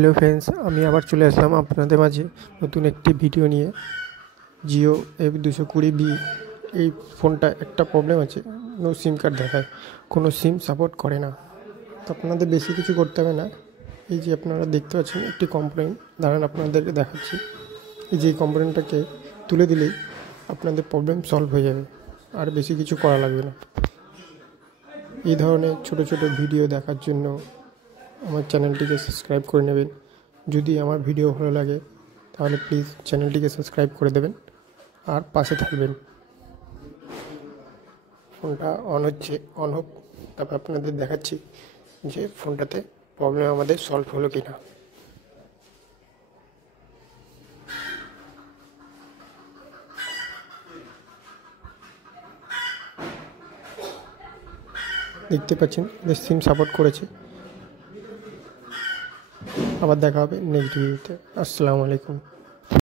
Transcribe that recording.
Hello friends, আমি আবার চলে আসলাম আপনাদের মাঝে নতুন একটি ভিডিও নিয়ে। জিও F220B এই ফোনটা একটা প্রবলেম আছে, নো সিম কার্ড দেখায়, কোনো সিম সাপোর্ট করে না। তো আপনাদের বেশি কিছু করতে হবে না। এই যে আপনারা দেখতে পাচ্ছেন একটি কম্পোনেন্ট, দাঁড়ান আপনাদেরকে দেখাচ্ছি। এই যে কম্পোনেন্টটাকে তুলে দিলেই আপনাদের প্রবলেম সলভ হয়ে যাবে, আর বেশি কিছু করা লাগবে না। এই ধরনের ছোটো ছোটো ভিডিও দেখার জন্য আমার চ্যানেলটিকে সাবস্ক্রাইব করে নেবেন। যদি আমার ভিডিও ভালো লাগে তাহলে প্লিজ চ্যানেলটিকে সাবস্ক্রাইব করে দেবেন আর পাশে থাকবেন। ফোনটা অন হচ্ছে, অন হোক, তারপর আপনাদের দেখাচ্ছি যে ফোনটাতে প্রবলেম আমাদের সলভ হলো কি না। দেখতে পাচ্ছেন সিম সাপোর্ট করেছে। আবার দেখা হবে নেক্সট ভিডিওতে। আসসালামু আলাইকুম।